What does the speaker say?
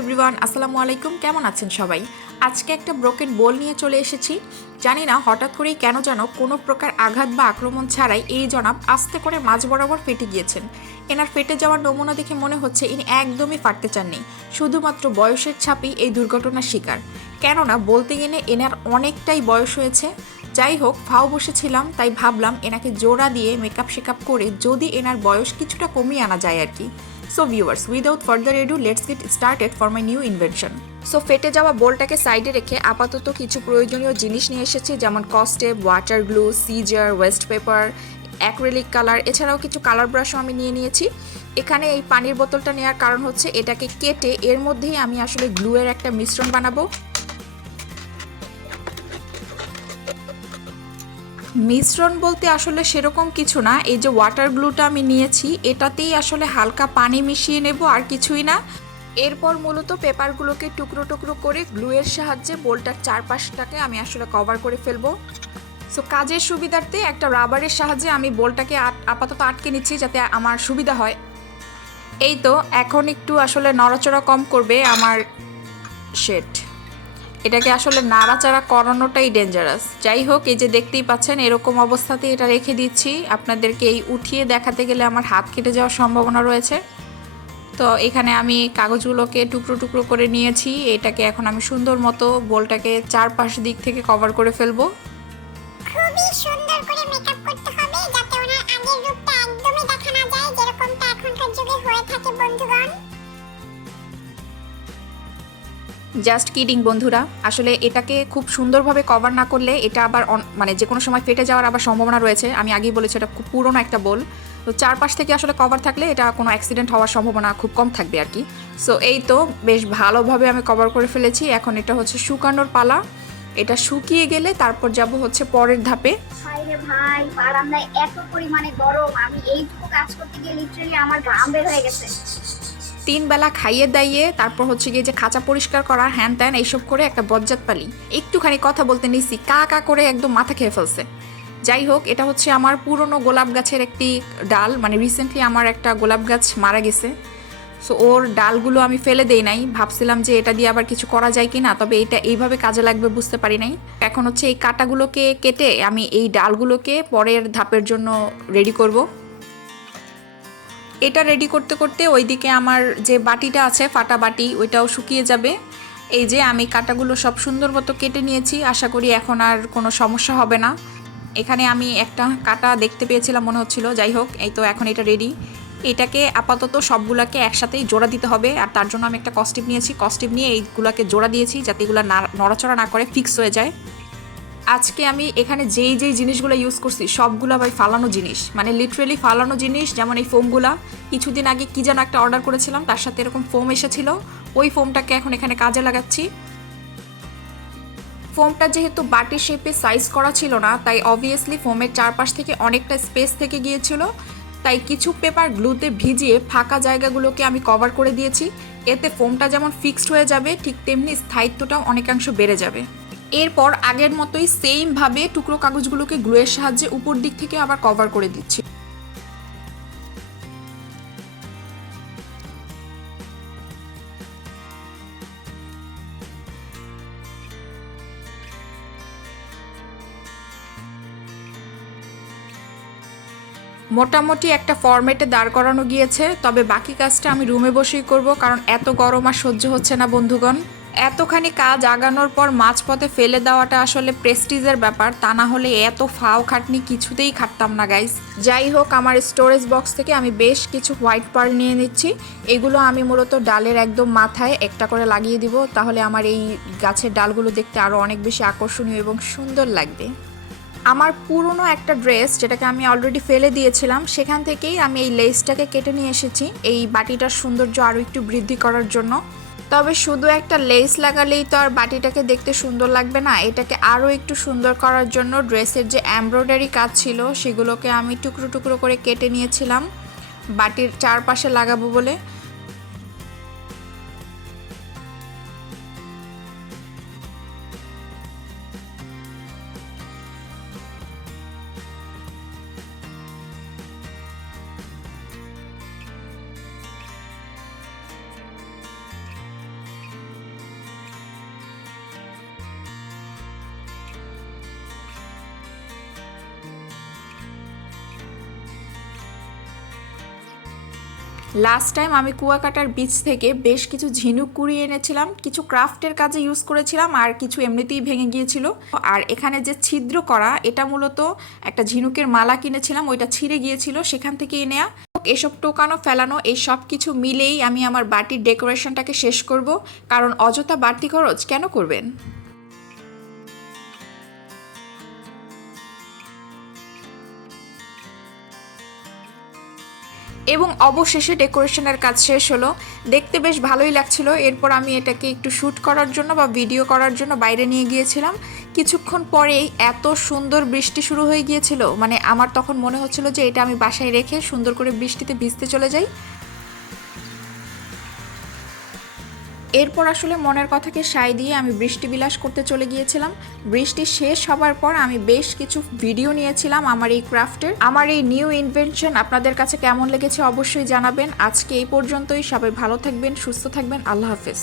Everyone, আসসালামু আলাইকুম। কেমন আছেন সবাই? আজকে একটা ব্রোকেন বোল নিয়ে চলে এসেছি। জানি না হঠাৎ করেই কেন যেন কোনো প্রকার আঘাত বা আক্রমণ ছাড়াই এই জনাব আস্তে করে মাঝ বরাবর ফেটে গিয়েছেন। এনার ফেটে যাওয়ার নমুনা দেখে মনে হচ্ছে ইনি একদমই ফাটতে চাননি, শুধুমাত্র বয়সের ছাপেই এই দুর্ঘটনার শিকার। কেননা বলতে গেলে এনার অনেকটাই বয়স হয়েছে। যাই হোক, ফাও বসেছিলাম তাই ভাবলাম এনাকে জোড়া দিয়ে মেকআপ শেকআপ করে যদি এনার বয়স কিছুটা কমিয়ে আনা যায় আর কি। So viewers, without further edu let's get started for my new invention. So ফেটে যাওয়া বোলটাকে সাইডে রেখে আপাতত কিছু প্রয়োজনীয় জিনিস নিয়ে এসেছি, যেমন কস্টেপ, water glue, scissor, waste paper, acrylic colour, এছাড়াও কিছু কালার ব্রাশও আমি নিয়ে নিয়েছি। এখানে এই পানির বোতলটা নেওয়ার কারণ হচ্ছে এটাকে কেটে এর মধ্যেই আমি আসলে গ্লুয়ের একটা মিশ্রণ বানাবো। মিশ্রণ বলতে আসলে সেরকম কিছু না, এই যে ওয়াটার গ্লুটা আমি নিয়েছি এটাতেই আসলে হালকা পানি মিশিয়ে নেব, আর কিছুই না। এরপর মূলত পেপারগুলোকে টুকরো টুকরো করে গ্লুয়ের সাহায্যে বোলটার চারপাশটাকে আমি আসলে কভার করে ফেলবো। সো কাজের সুবিধার্থে একটা রাবারের সাহায্যে আমি বোলটাকে আপাতত আটকে নিচ্ছি যাতে আমার সুবিধা হয়। এই তো এখন একটু আসলে নড়াচড়া কম করবে আমার শেড। এটাকে আসলে নাড়াচাড়া করানোটাই ডেঞ্জারাস। যাই হোক, এই যে দেখতেই পাচ্ছেন এরকম অবস্থাতে এটা রেখে দিচ্ছি। আপনাদেরকে এই উঠিয়ে দেখাতে গেলে আমার হাত কেটে যাওয়ার সম্ভাবনা রয়েছে। তো এখানে আমি কাগজগুলোকে টুকরো টুকরো করে নিয়েছি। এটাকে এখন আমি সুন্দর মতো বোলটাকে চারপাশ দিক থেকে কভার করে ফেলবো। খুবই সুন্দর করে মেকআপ করতে হবে যাতে ওনার আগের রূপটা একদমই দেখা না যায়, যেরকমটা এখনকার যুগে হয়ে থাকে বন্ধুগণ। জাস্ট কিডিং বন্ধুরা, আসলে এটাকে খুব সুন্দরভাবে কভার না করলে এটা আবার মানে যে কোনো সময় ফেটে যাওয়ার আবার সম্ভাবনা রয়েছে। আমি আগেই বলেছি এটা খুব পুরনো একটা বোল, তো চারপাশ থেকে আসলে কভার থাকলে এটা কোনো অ্যাক্সিডেন্ট হওয়ার সম্ভাবনা খুব কম থাকবে আর কি। সো এই তো বেশ ভালোভাবে আমি কভার করে ফেলেছি। এখন এটা হচ্ছে শুকানোর পালা। এটা শুকিয়ে গেলে তারপর যাব হচ্ছে পরের ধাপে। ভাই রে ভাই, বারান্দায় এত পরিমাণে গরম, আমি এইটুকু কাজ করতে গিয়ে লিটারালি আমার ঘাম বের হয়ে গেছে। 3 বেলা খাইয়ে দাইয়ে তারপর হচ্ছে গিয়ে যে খাঁচা পরিষ্কার করা, হ্যান ত্যান এইসব করে একটা বজ্জাত পালি একটুখানি কথা বলতে নিছি, কা কা করে একদম মাথা খেয়ে ফেলছে। যাই হোক, এটা হচ্ছে আমার পুরনো গোলাপ গাছের একটি ডাল, মানে রিসেন্টলি আমার একটা গোলাপ গাছ মারা গেছে। সো ওর ডালগুলো আমি ফেলে দেই নাই, ভাবছিলাম যে এটা দিয়ে আবার কিছু করা যায় কি না, তবে এটা এইভাবে কাজে লাগবে বুঝতে পারি নাই। এখন হচ্ছে এই কাটাগুলোকে কেটে আমি এই ডালগুলোকে পরের ধাপের জন্য রেডি করব। এটা রেডি করতে করতে ওইদিকে আমার যে বাটিটা আছে, ফাটা বাটি, ওইটাও শুকিয়ে যাবে। এই যে আমি কাটাগুলো সব সুন্দর মতো কেটে নিয়েছি, আশা করি এখন আর কোনো সমস্যা হবে না। এখানে আমি একটা কাটা দেখতে পেয়েছিলাম মনে হচ্ছিল। যাই হোক, এই তো এখন এটা রেডি। এটাকে আপাতত সবগুলাকে একসাথেই জোড়া দিতে হবে, আর তার জন্য আমি একটা কস্টিপ নিয়েছি। কস্টিপ নিয়ে এইগুলাকে জোড়া দিয়েছি যাতে এগুলো নড়াচড়া না করে ফিক্স হয়ে যায়। আজকে আমি এখানে যেই যেই জিনিসগুলো ইউজ করছি সবগুলো ভাই ফালানো জিনিস, মানে লিটারেলি ফালানো জিনিস। যেমন এই ফোমগুলা, কিছুদিন আগে কি যেন একটা অর্ডার করেছিলাম, তার সাথে এরকম ফোম এসেছিল, ওই ফোমটাকে এখন এখানে কাজে লাগাচ্ছি। ফোমটা যেহেতু বাটির শেপে সাইজ করা ছিল না, তাই অবভিয়াসলি ফোমের চারপাশ থেকে অনেকটা স্পেস থেকে গিয়েছিল। তাই কিছু পেপার গ্লুতে ভিজিয়ে ফাঁকা জায়গাগুলোকে আমি কভার করে দিয়েছি। এতে ফোমটা যেমন ফিক্সড হয়ে যাবে, ঠিক তেমনি স্থায়িত্বটাও অনেকাংশ বেড়ে যাবে। এরপর আগের মতোই সেমভাবে টুকরো কাগজগুলোকে গ্লুয়ের সাহায্যে উপর দিক থেকে আবার কভার করে দিচ্ছি। মোটামুটি একটা ফরম্যাটে দাঁড় করানো গিয়েছে, তবে বাকি কাজটা আমি রুমে বসেই করব, কারণ এত গরম আর সহ্য হচ্ছে না বন্ধুগণ। এতখানি কাজ আগানোর পর মাঝপথে ফেলে দেওয়াটা আসলে প্রেস্টিজের ব্যাপার, তা না হলে এত ফাও খাটনি কিছুতেই খাটতাম না গাইস। যাই হোক, আমার স্টোরেজ বক্স থেকে আমি বেশ কিছু হোয়াইট পার্ল নিয়ে নিচ্ছি। এগুলো আমি মূলত ডালের একদম মাথায় একটা করে লাগিয়ে দিব, তাহলে আমার এই গাছের ডালগুলো দেখতে আরও অনেক বেশি আকর্ষণীয় এবং সুন্দর লাগবে। আমার পুরনো একটা ড্রেস, যেটাকে আমি অলরেডি ফেলে দিয়েছিলাম, সেখান থেকেই আমি এই লেসটাকে কেটে নিয়ে এসেছি এই বাটিটার সৌন্দর্য আরও একটু বৃদ্ধি করার জন্য। তবে শুধু একটা লেস লাগালেই তো আর বাটিটাকে দেখতে সুন্দর লাগবে না, এটাকে আরও একটু সুন্দর করার জন্য ড্রেসের যে এমব্রয়ডারি কাজ ছিল সেগুলোকে আমি টুকরো টুকরো করে কেটে নিয়েছিলাম বাটির চারপাশে লাগাবো বলে। লাস্ট টাইম আমি কুয়াকাটার বীচ থেকে বেশ কিছু ঝিনুক কুড়িয়ে এনেছিলাম, কিছু ক্রাফটের কাজে ইউজ করেছিলাম আর কিছু এমনিতেই ভেঙে গিয়েছিল। আর এখানে যে ছিদ্র করা, এটা মূলত একটা ঝিনুকের মালা কিনেছিলাম, ওইটা ছিঁড়ে গিয়েছিল, সেখান থেকেই নেয়া। এসব টোকানো ফেলানো এই সব কিছু মিলেই আমি আমার বাটির ডেকোরেশনটাকে শেষ করব, কারণ অযথা বাড়তি খরচ কেন করবেন। এবং অবশেষে ডেকোরেশনের কাজ শেষ হলো, দেখতে বেশ ভালোই লাগছিল। এরপর আমি এটাকে একটু শ্যুট করার জন্য বা ভিডিও করার জন্য বাইরে নিয়ে গিয়েছিলাম। কিছুক্ষণ পরেই এত সুন্দর বৃষ্টি শুরু হয়ে গিয়েছিল, মানে আমার তখন মনে হচ্ছিল যে এটা আমি বাসায় রেখে সুন্দর করে বৃষ্টিতে ভিজতে চলে যাই। এরপর আসলে মনের কথাকে সায় দিয়ে আমি বৃষ্টি বিলাস করতে চলে গিয়েছিলাম। বৃষ্টি শেষ হবার পর আমি বেশ কিছু ভিডিও নিয়েছিলাম আমার এই ক্রাফটের। আমার এই নিউ ইনভেনশন আপনাদের কাছে কেমন লেগেছে অবশ্যই জানাবেন। আজকে এই পর্যন্তই, সবাই ভালো থাকবেন, সুস্থ থাকবেন, আল্লাহ হাফেজ।